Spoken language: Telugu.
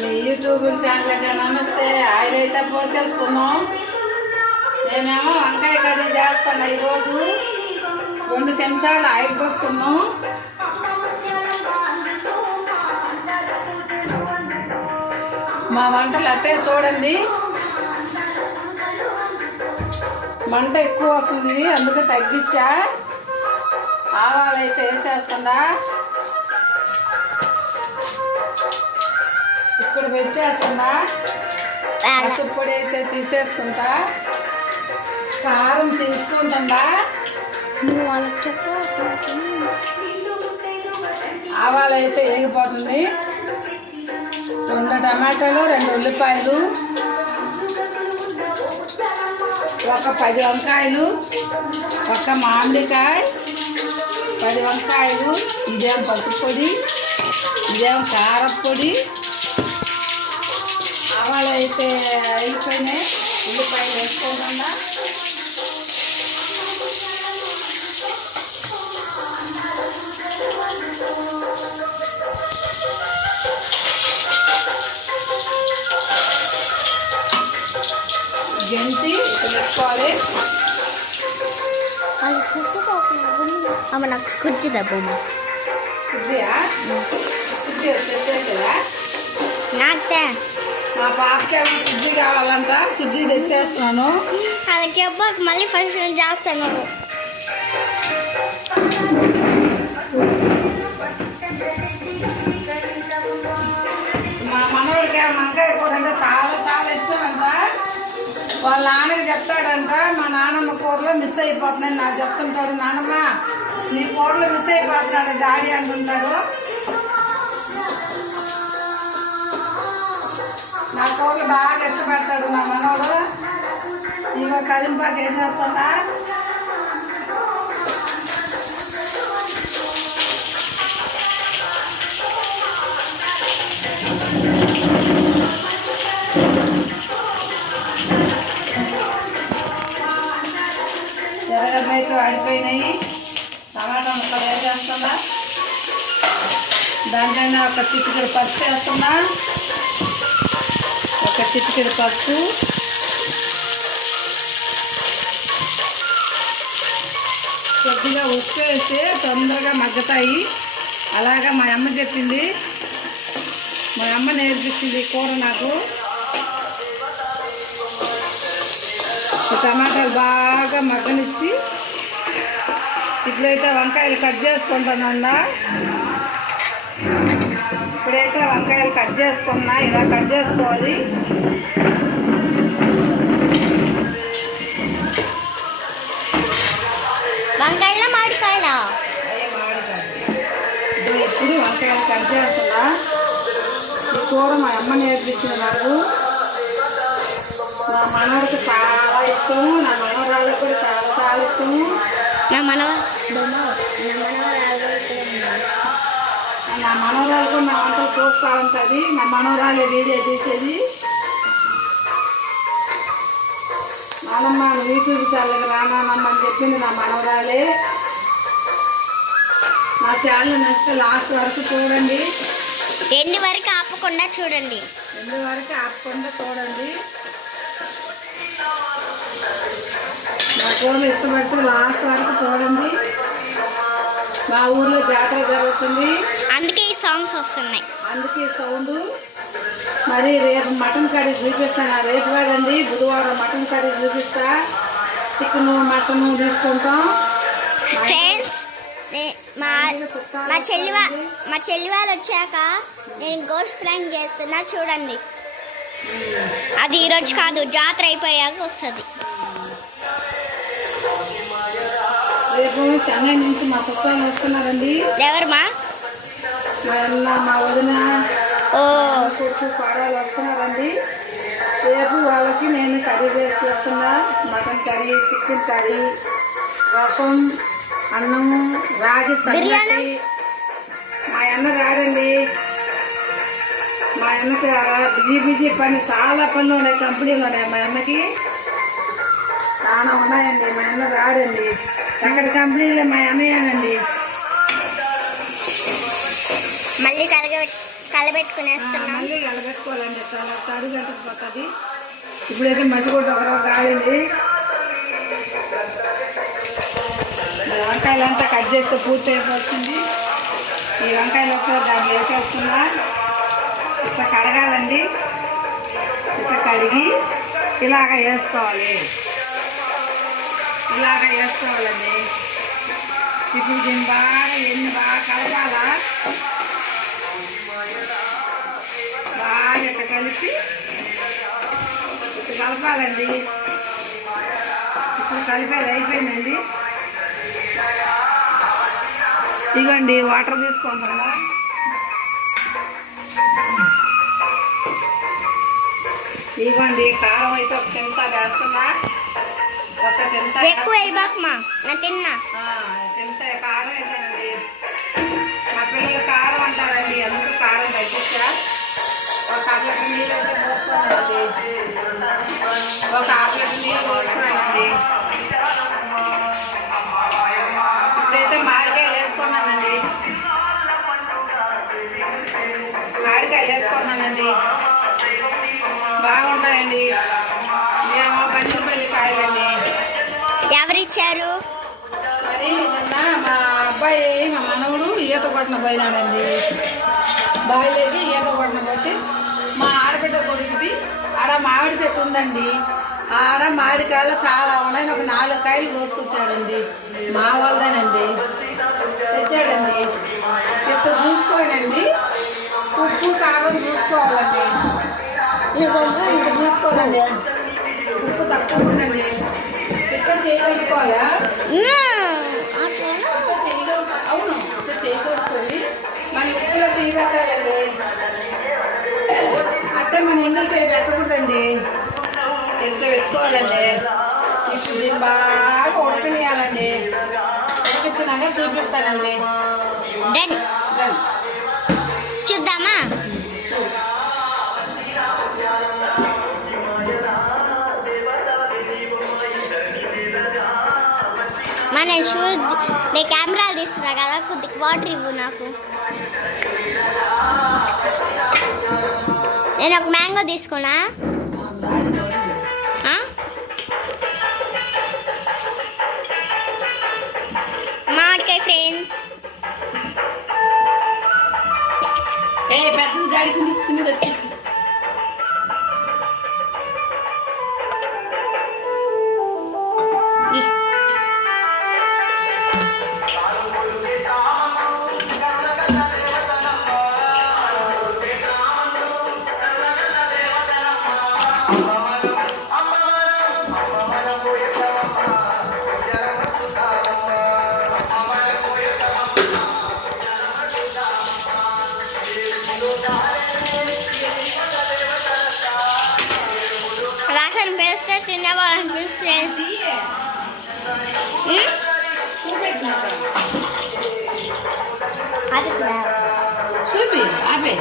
మీ యూట్యూబ్ ఛానల్కి నమస్తే. ఆయిల్ అయితే పోసేసుకున్నాం. నేనేమో వంకాయ కర్రీ చేస్తున్నా. ఈరోజు 2 చెంచాలు ఆయిల్ పోసుకున్నాం. మా వంటలు అట్టే చూడండి. మంట ఎక్కువ వస్తుంది, అందుకే తగ్గించా. ఆవాలు అయితే వేసేస్తుందా, ఇక్కడ పెట్టేస్తుందా. పసుపు పొడి అయితే తీసేసుకుంటా, కారం తీసుకుంటుందా. ఆవాలు అయితే వేగిపోతుంది. 2 టమాటాలు, 2 ఉల్లిపాయలు, ఒక 10 వంకాయలు, ఒక మామిడికాయ, 10 వంకాయలు. ఇదేం పసుపు పొడి, ఇదేం కారపొడి. ఆవాలు అయితే అయిపోయినాయి. ఉల్లిపాయలు వేసుకోకుండా గంటి పెట్టుకోవాలి. అమ్మ నాకు కుర్చీ దబ్బమ్మ. కుర్చీయా? కుర్చీ తెచ్చేదా? నాకే మా పాపకేమో కుర్చీ కావాలంట. కుర్చీ తెచ్చేస్తున్నాను. అది చెప్పాక మళ్ళీ ఫస్ట్ నేను చేస్తాను. మా మనవడికి వంకాయ కూర అంటే చాలా చాలా ఇష్టం అంట. వాళ్ళ నాన్నకి చెప్తాడంట, మా నాన్నమ్మ కూరలో మిస్ అయిపోతున్నాను నాకు చెప్తుంటాడు. నాన్నమ్మ నీ కూరలో మిస్ అయిపోతున్నాడు డాడీ అంటుంటాడు. నా కూరలు బాగా ఇష్టపడతాడు నా మనవడు. ఇక కరింపాకు వేసేస్తుందా. ఎర్రగడ్డలు అయితే వాడిపోయినాయి. టమాటా ముక్కలు వేసేస్తుందా. దాంట్లోనే ఒక చిటికెడు పసుపు వేస్తుందా, ఒక చిటికెడు పసుపు, కొద్దిగా ఉప్పు వేస్తే తొందరగా మగ్గుతాయి. అలాగా మా అమ్మ చెప్పింది, మా అమ్మ నేర్పించింది కూర నాకు. టమాటాలు బాగా మగ్గనిచ్చి ఇప్పుడైతే వంకాయలు కట్ చేసుకుంటానన్నా. ఇప్పుడైతే వంకాయలు కట్ చేసుకున్నా. ఇలా కట్ చేసుకోవాలి. వంకాయలా మామిడికాయలా? ఇప్పుడు వంకాయలు కట్ చేస్తున్నా. ఈ కూర మా అమ్మ నేర్పించింది నాకు. నా మనవడికి చాలా ఇష్టము, నా మనవరాళ్ళకి కూడా చాలా చాలా ఇష్టము. నా మనవరాలు కూడా నా వంటలు చూస్తూ ఉంటుంది. నా మనవరాలే వీడియో తీసేది. నానమ్మ యూట్యూబ్ ఛానల్కి రానమ్మ అని చెప్పింది నా మనవరాలే. నా ఛానల్ నచ్చితే లాస్ట్ వరకు చూడండి. ఎండు వరకు ఆపకుండా చూడండి. ఎండు వరకు ఆపకుండా చూడండి. నా కూరలు ఇష్టపడితే లాస్ట్ వరకు చూడండి. మా ఊర్లో జాతర జరుగుతుంది, అందుకే ఈ సాంగ్స్ వస్తున్నాయి. అందుకే సౌండ్. మరి రేపు మటన్ కర్రీ చూపిస్తాను. రేపు కాదండి, బుధవారం మటన్ కర్రీ చూపిస్తా. చికెన్ మటన్ తీసుకుంటాం. ఫ్రెండ్స్, మా చెల్లి వాళ్ళు వచ్చాక నేను గోస్ట్ ప్లాన్ చేస్తున్నా చూడండి. అది ఈరోజు కాదు, జాతర అయిపోయాక వస్తుంది. రేపు చెన్నై నుంచి మా చుట్టాలు వస్తున్నారండి. ఎవరు? మా అన్న, మా వదిన, కొడుకు, పాడాలు వస్తున్నారండి. రేపు వాళ్ళకి నేను కర్రీ చేసి వస్తున్నా. మటన్ కర్రీ, చికెన్ కర్రీ, రసం, అన్నము, రాగి సంగటి. మా అన్న రాడండి. మా అన్నకి బిజీ పని, చాలా పనులు ఉన్నాయి కంపెనీలు ఉన్నాయి. మా అన్నకి చాలా ఉన్నాయండి. మా అన్న రాడండి. అక్కడ కంపెనీలో మా అన్నయ్యనండి. మళ్ళీ కలబెట్టుకునేస్తున్నా. మళ్ళీ కలబెట్టుకున్నాం. వేసుకోవాలండి, చాలా తడి గంటపోతుంది. ఇప్పుడైతే మట్టి కూడా ఒక కాలింది. వంకాయలంతా కట్ చేస్తే పూర్తి అయిపోతుంది. ఈ వంకాయలు ఒకసారి దాన్ని వేసేస్తున్నా. ఇట్లా కడగాలండి, ఇట్లా కడిగి ఇలాగ వేసుకోవాలి, ఇలాగ వేసుకోవాలండి. ఇప్పుడు దీన్ని బాగా ఎన్ని బాగా కలపాలా, బాగా ఇట్లా కలిపి ఇట్లా కలపాలండి. ఇప్పుడు కలిపేది అయిపోయిందండి. ఇదిగోండి వాటర్ తీసుకుంటున్నా. ఇదిగోండి కారం అయితే ఒక చెంచా వేస్తున్నా. ఒక చెంచా ఎక్కువ వేయబాకమ్మా, నేను తిన్నా. చెంచా కారం వేసానండి. మా పిల్లలు కారం అంటారండి, అందుకు కారం తగ్గించా. ఒక అరలీటర్ నీళ్ళు అయితే పోసుకున్నానండి, ఒక అరలీటర్ నీళ్ళు పోసుకున్నానండి. ఇప్పుడైతే మామిడికాయలు వేసుకున్నానండి, మామిడికాయలు వేసుకున్నానండి. బాగుంటాయండి. మేము బంచిపల్లి కాయలండి. ఎవరిచ్చారు? మరి నిన్న మా అబ్బాయి, మా మనవడు ఈత కొట్టిన పోయినాడండి. బావిలోకి ఈత కొట్టిన పోతే మా ఆడబిడ్డ కొడుకుది ఆడ మామిడి చెట్టు ఉందండి. ఆడ మామిడికాయలు చాలా ఉన్నాయి. ఒక 4 కాయలు కోసుకొచ్చాడండి. మా వాళ్ళదేనండి, తెచ్చాడండి. ఇట్లా చూసుకోనండి, ఉప్పు కారం చూసుకోవాలండి. ఇట్లా చూసుకోవాలండి, ఉప్పు తక్కువ ఉందండి. ఇట్లా చేయగలుగుకోవాలా, అవును ఇట్లా చేయగలుగుతుంది. మన ఉప్పులో చేయి పెట్టాలండి. అంటే మన ఎంగిల్ చేయి పెట్టకూడదండి, ఇట్లా పెట్టుకోవాలండి. ఇప్పుడు దీన్ని బాగా ఉడకనియాలండి. ఉడికించినాక చూపిస్తానండి. డన్. చూద్దామా? చూడు. మన నేను కెమెరాలు తీస్తున్నా కదా, కొద్దిగా వాటర్ ఇవ్వు నాకు. నేను ఒక మ్యాంగో తీసుకున్నా. మామిడికాయ ఫ్రెండ్స్. పెద్దది గాడికి చిన్నది వచ్చి వాసన పేస్తే తినేవాళ్ళనిపిస్తుంది. అది చూపి ఆపే.